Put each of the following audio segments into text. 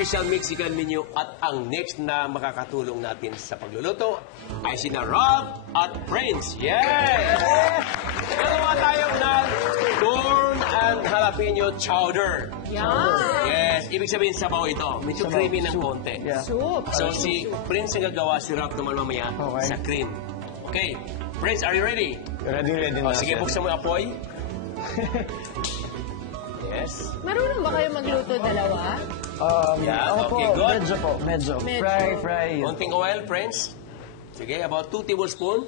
official Mexican menu at ang next na makakatulong natin sa pagluluto ay sina Rob at Prince. Yes! Nagawa tayong ng corn and jalapeno chowder. Yes, ibig sabihin sabaw ito. Medyo creamy ng konti. Soup. So si Prince ang gagawa, si Rob naman mamaya sa cream. Okay, Prince, are you ready? Ready na. Sige, buksan mo yung apoy. Yes. Marunong ba kayo magluto dalawa? Yeah, Ako okay, po, good. medyo. Fry. Konting oil, Prince. Sige, about 2 tablespoons.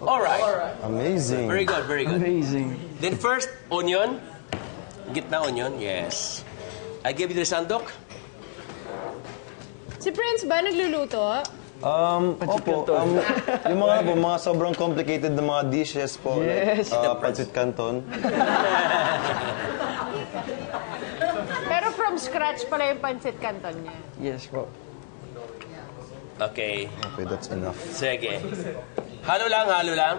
All right. Amazing. Very good, very good. Amazing. Then first, onion. Gitna onion, yes. I give you the sandok. Si Prince ba nagluluto? Opo. Yung mga sobrang complicated na mga dishes po. Yes. Pancit Canton. Pero from scratch pala yung pancit canton niya. Yes po. Okay. Okay, that's enough. Sige. Halo lang. Halo lang.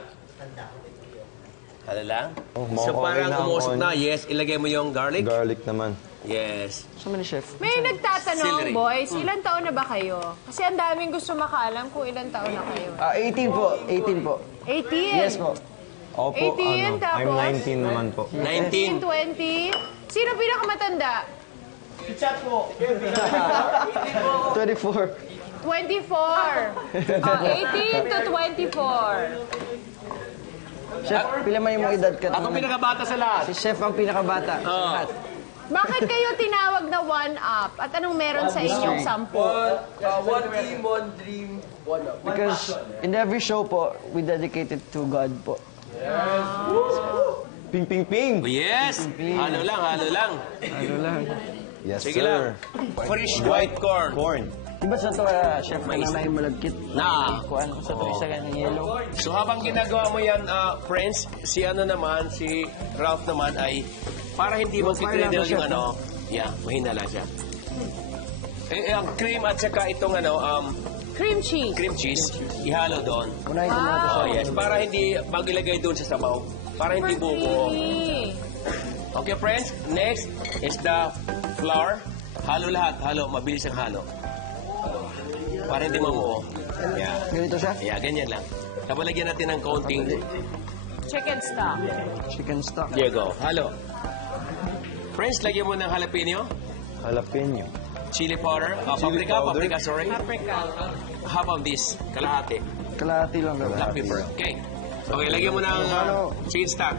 So okay parang na ang umusok na, onion. yes, ilagay mo yung garlic. Garlic naman. Yes. Saan man ni Chef? May nagtatanong, Celery. boys, ilang taon na ba kayo? Kasi ang daming gusto makaalam kung ilang taon na kayo. 18 po. 18 po. 18? Yes po. Opo, 18, tapos? I'm 19 naman po. 19. 20? Sino pinakamatanda? 24. 24. 18 to 24. Chef, pila man yung mga edad ka? Ako pinakabata sa lahat. Si Chef ang pinakabata sa Oo. lahat. Bakit kayo tinawag na one-up? At anong meron sa inyong 10? One team, one dream, one up. Because in every show po, we dedicate it to God po. Ping, ping, ping! Yes. Halo lang. Ano lang. Yes, Sige sir. lang. Fresh white corn. Corn. Diba sa ito, Chef, Mais. na yung malagkit? Na. Kuhaan ko sa ito, isa ka ng yellow. So habang ginagawa mo yan, Prince, si Ralph naman ay para hindi mo Fire lang kitrinil siya. yung mahina lang siya. Ang cream at saka itong Cream cheese. cream cheese, ihalo doon. Unahin ko muna ito. Oh, yes, para hindi pag ilagay doon sa sabaw, para hindi bubuo. Creamy. Okay, friends, next is the flour. Halo lahat, mabilis ang halo. Para hindi mamuo. Yeah. Ganito siya? Yeah, ganyan lang. Tapos lagyan natin ng counting. Chicken stock. Chicken stock. There you go. Halo. Friends, lagyan mo ng jalapeno, Jalapeno. chili powder, Chili powder. paprika, sorry. Paprika. Half of this, kalahati. Kalahati lang daw. Black pepper. Okay. Okay, lagyan mo ng chicken stock.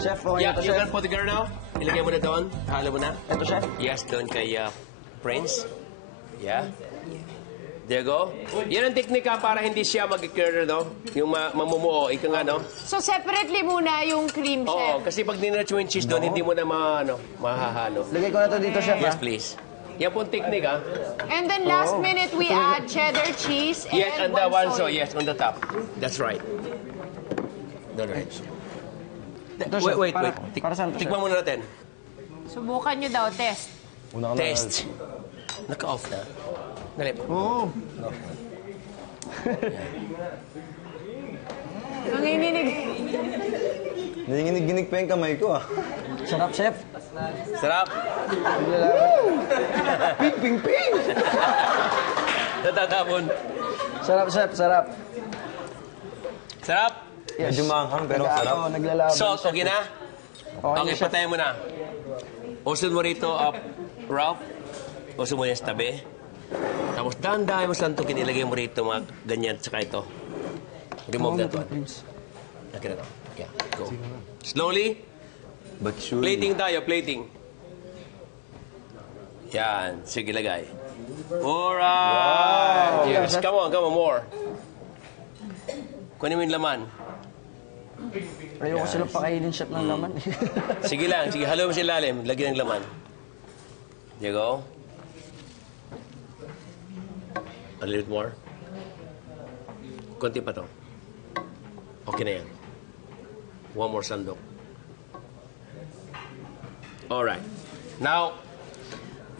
Chef, okay Yeah, na to, you Chef. can put the girl now. Ilagay mo na doon. Halo mo na. Ito, Chef. Yes, doon kay Prince. Yeah. There you go. Yan ang teknika para hindi siya mag-curl, no? Yung mamumuo. Ika nga, no? So separately muna yung cream, Oo, chef. kasi pag dinretso mo yung cheese doon, hindi mo na mahahalo. Lagay ko na to dito, Chef, Yes, ha? please. Yan po ang teknik, ha? And then last minute, we add cheddar cheese and Yes, and the one, so soy. yes, on the top. That's right. No. Ito, Chef. Wait. Para saan to, Chef? Tikman muna natin. Subukan nyo daw, test. Una ka na. Test. Naka-off na. Dali. Oo. Nanginginig. Nanginginig-ginig pa yung kamay ko, ah. Sarap, Chef. Sarap. Ping, ping, ping! Natatapon. Sarap, Chef, sarap. Sarap. Medyo maanghang, pero sarap. Oo, naglalaban. Salt, okay na? Okay, Chef. patayin mo na. Usod mo rito, Ralph. Usod mo yan sa tabi. Tapos dahan-dahan mo saan ito, kinilagay mo rito, mga ganyan, tsaka ito. Remove that one. Okay na to. Okay, go. Slowly. But surely. Plating tayo, plating. Yan, sige, lagay. Alright. Yes, come on, more. Kunin mo yung laman. Ayoko sila pakainin, Chef, ng laman. Sige lang, sige, halo mo sa ilalim. Lagyan ng laman. There you go. A little bit more. Konti pa to. Okay na yan. One more sandok. Alright. Now,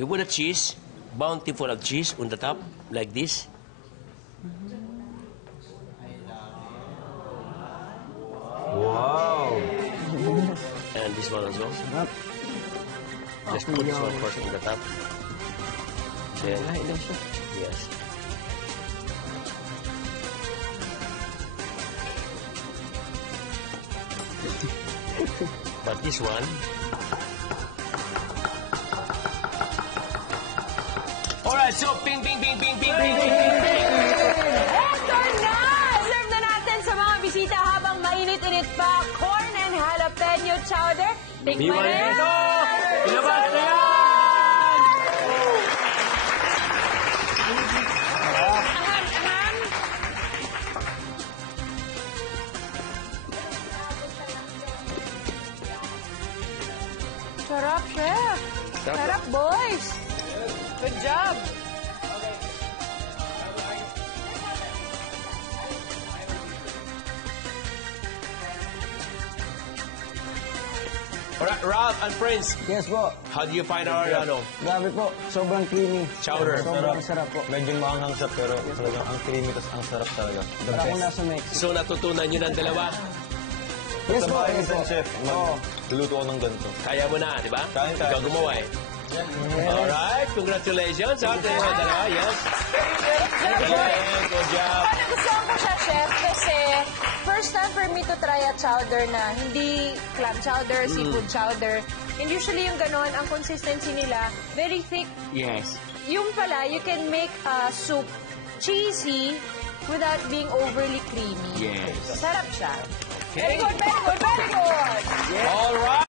we put a cheese, bountiful of cheese on the top, like this. Wow! And this one as well. Just put this one first on the top. Then, Lahi lang siya. yes. But this one, alright, so ping, ping, ping, ping, ping, ping, ping, ping, ping. Eto na! Serve na natin sa mga bisita habang mainit-init pa. Corn and jalapeno chowder. Tikman Iwan na yan! ito! Ilabas na yan! Ahan, ahan. Sarap, chef. Sarap, boys. Good job. Alright, Ralph and Prince, Yes po. how do you find our, Grabe po. Sobrang creamy. Chowder. Sobrang sarap po. Medyo maanghang siya, pero talagang ang creamy, tas ang sarap talaga. The Para akong best. nasa Mexico. So natutunan nyo ng dalawa? Yes Sa po. bahay Yes po. minsan, chef, magluluto ko ng ganito. Kaya mo na, di ba? Kaya. Ikaw gumawa eh. Alright, congratulations sa ating mga dalawa. Yes. Good job. Nagustuhan ko siya, chef, kasi first time for me to try a chowder na hindi clam chowder, seafood chowder. And usually yung ganon, ang consistency nila, very thick. Yes. Yung pala, you can make a soup cheesy without being overly creamy. Yes. Sarap siya. Okay. Very good, very good, very good. Alright.